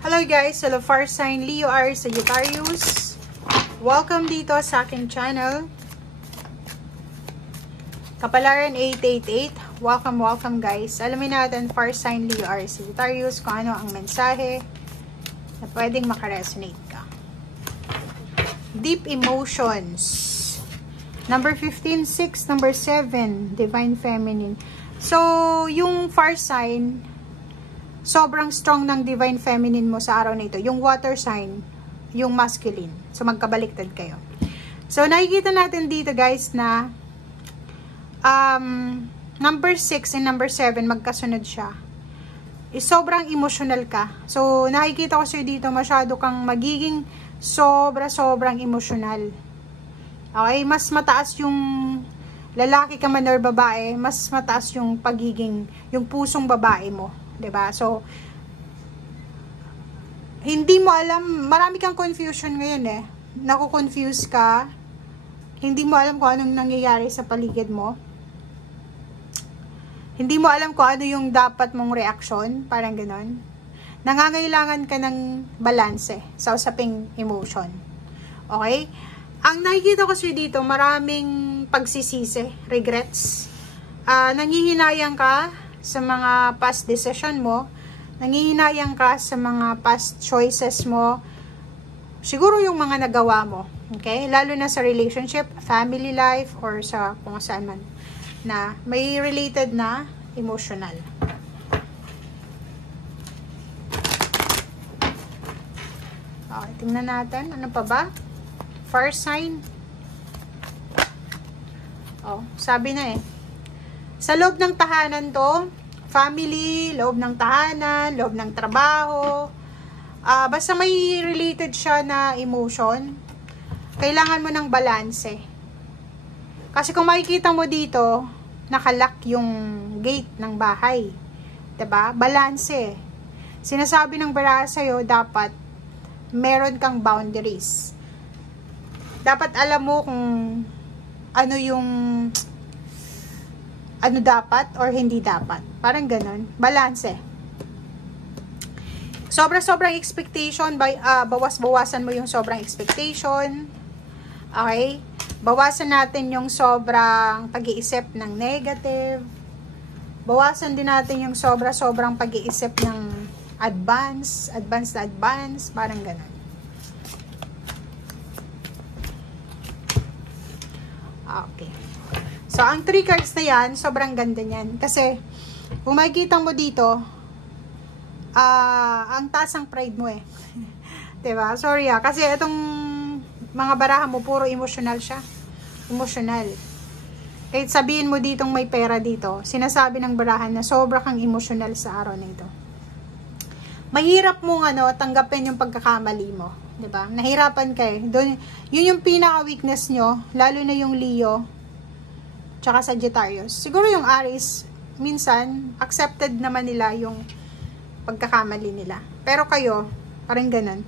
Hello guys, hello fire sign Leo, Aries, Sagittarius. Welcome dito sa aking channel. Kapalaran 888. Welcome guys. Alamin natin fire sign Leo, Aries, Sagittarius kung ano ang mensahe na pwedeng makaresonate ka. Deep emotions. Number 15, 6, number 7, Divine Feminine. So, yung fire sign, sobrang strong ng Divine Feminine mo sa araw na ito. Yung water sign, yung masculine. So, magkabaliktad kayo. So, nakikita natin dito guys na number 6 and number 7, magkasunod siya. Sobrang emotional ka. So, nakikita ko sa'yo dito, masyado kang magiging sobrang emotional. Okay? Mas mataas yung lalaki ka man or babae, mas mataas yung pagiging, yung pusong babae mo. 'Di ba? So, hindi mo alam, marami kang confusion ngayon eh. Nako-confuse ka. Hindi mo alam kung anong nangyayari sa paligid mo. Hindi mo alam kung ano yung dapat mong reaksyon, parang gano'n. Nangangailangan ka ng balanse sa usaping emotion. Okay? Ang nakikita ko sa'yo dito, maraming pagsisisi, regrets. Nangihinayang ka sa mga past decision mo. Nangihinayang ka sa mga past choices mo. Siguro yung mga nagawa mo. Okay? Lalo na sa relationship, family life, or sa kung saan man na may related na emotional. Okay, tingnan natin. Ano pa ba? Fire sign. Oh, sabi na eh. Sa loob ng tahanan to, family, loob ng tahanan, loob ng trabaho, basta may related siya na emotion, kailangan mo ng balanse. Kasi kung makikita mo dito, nakalock yung gate ng bahay. 'Di ba? Balanse. Sinasabi ng baraha sa'yo, dapat meron kang boundaries. Dapat alam mo kung ano yung ano dapat or hindi dapat. Parang ganun. Balanse. Sobrang expectation, bawas-bawasan mo yung sobrang expectation. Okay? Bawasan natin yung sobrang pag-iisip ng negative. Bawasan din natin yung sobrang pag-iisip ng advance, parang ganun. Okay. So, ang 3 cards na yan, sobrang ganda niyan. Kasi, kung makikita mo dito, ang taas ang pride mo eh. Diba? Sorry kasi itong mga baraha mo, puro emotional siya. Emotional. Kahit sabihin mo ditong may pera dito, sinasabi ng barahan na sobra kang emotional sa araw na ito. Mahirap mong tanggapin yung pagkakamali mo. Diba? Nahirapan ka eh. Yun yung pinaka-weakness nyo, lalo na yung Leo, tsaka Sagittarius. Siguro yung Aries, minsan, accepted naman nila yung pagkakamali nila. Pero kayo, parang ganun.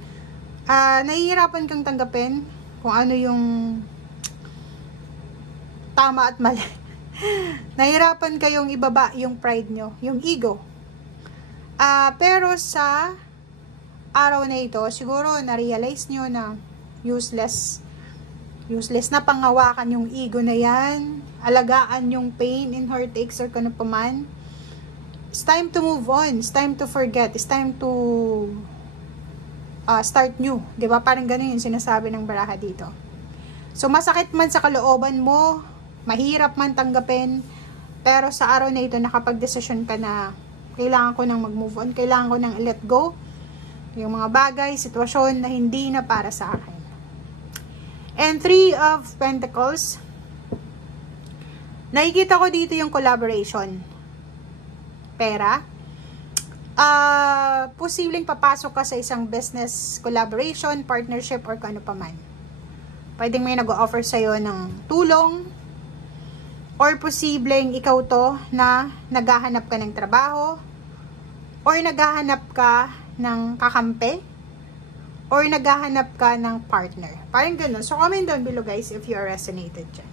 Nahihirapan kang tanggapin kung ano yung tama at mali. Nahihirapan kayong ibaba yung pride nyo, yung ego. Pero sa araw na ito, siguro na-realize nyo na useless na panghawakan yung ego na yan. Alagaan yung pain and heartaches or kung ano pa man. It's time to move on. It's time to forget. It's time to start new. Diba? Parang ganun yung sinasabi ng baraha dito. So, masakit man sa kalooban mo, mahirap man tanggapin, pero sa araw na ito, nakapag-desisyon ka na kailangan ko nang mag-move on, kailangan ko nang let go yung mga bagay, sitwasyon na hindi na para sa akin. And 3 of Pentacles, nakikita ko dito yung collaboration. Pera. Posibleng papasok ka sa isang business collaboration, partnership, or kano pa man. Pwedeng may nag-o-offer sa'yo ng tulong, or posibleng ikaw to na naghahanap ka ng trabaho, or naghahanap ka ng kakampi, or naghahanap ka ng partner. Parang ganun. So, comment down below guys if you are resonated dyan.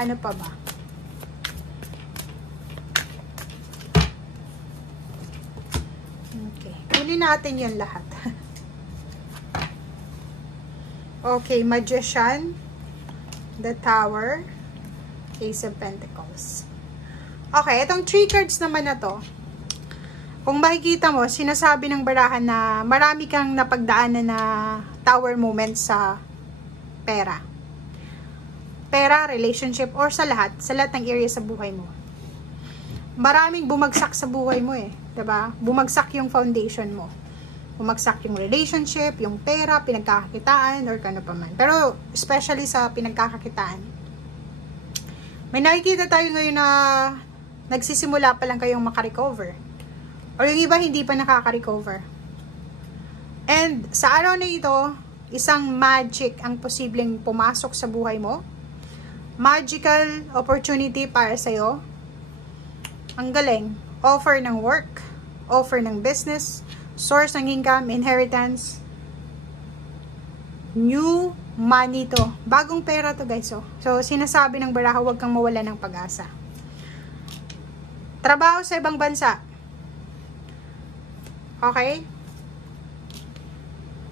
Ano pa ba? kunin natin yan lahat. Okay, Magician, the Tower, Ace of Pentacles. Okay, itong 3 cards naman na to, kung makikita mo, sinasabi ng barahan na marami kang napagdaanan na tower moments sa pera. Pera, relationship, or sa lahat ng area sa buhay mo. Maraming bumagsak sa buhay mo eh. Diba? Bumagsak yung foundation mo. Bumagsak yung relationship, yung pera, pinagkakakitaan, or kano pa man. Pero, especially sa pinagkakakitaan. May nakikita tayo ngayon na nagsisimula pa lang kayong makarecover. Or yung iba hindi pa nakaka-recover. And sa araw na ito, isang magic ang posibleng pumasok sa buhay mo. Magical opportunity para sa'yo. Ang galing. Offer ng work, offer ng business, source ng income, inheritance. New money to. Bagong pera to guys. So sinasabi ng baraha, huwag kang mawala ng pag-asa. Trabaho sa ibang bansa. Okay?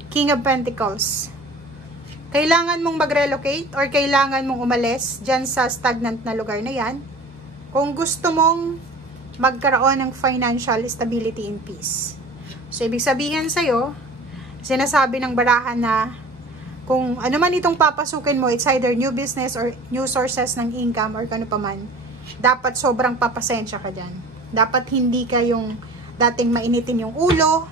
King of Pentacles. Kailangan mong mag-relocate or kailangan mong umalis dyan sa stagnant na lugar na yan kung gusto mong magkaroon ng financial stability and peace. So, ibig sabihin sa'yo, sinasabi ng barahan na kung ano man itong papasukin mo, it's either new business or new sources ng income or kano pa man, dapat sobrang papasensya ka dyan. Dapat hindi ka yung dating mainitin yung ulo,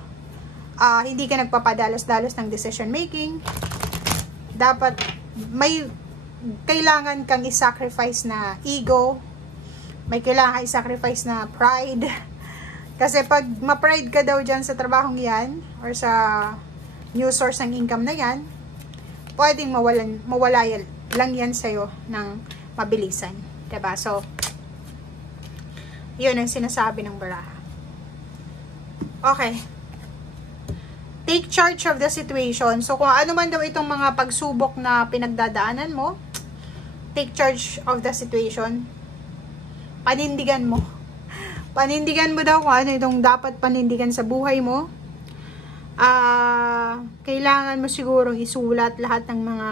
hindi ka nagpapadalos-dalos ng decision making. Dapat may kailangan kang i-sacrifice na ego, may kailangan kang i-sacrifice na pride. Kasi pag ma-pride ka daw dyan sa trabahong yan, or sa new source ng income na yan, pwedeng mawala lang yan sa'yo ng mabilisan. Diba? So, yun ang sinasabi ng baraha. Okay. Take charge of the situation. So, kung ano man daw itong mga pagsubok na pinagdadaanan mo, take charge of the situation. Panindigan mo. Panindigan mo daw kung ano itong dapat panindigan sa buhay mo. Kailangan mo siguro isulat lahat ng mga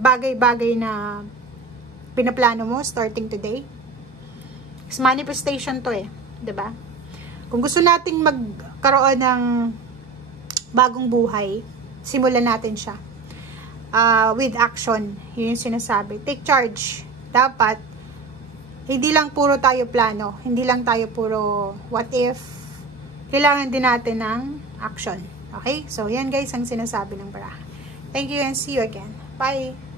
bagay-bagay na pinaplano mo starting today. It's manifestation to eh. 'Di ba? Kung gusto nating magkaroon ng bagong buhay, simulan natin siya. With action. Yun yung sinasabi. Take charge. Dapat, hindi lang puro tayo plano. Hindi lang tayo puro what if. Kailangan din natin ng action. Okay? So, yan guys ang sinasabi ng baraha. Thank you and see you again. Bye!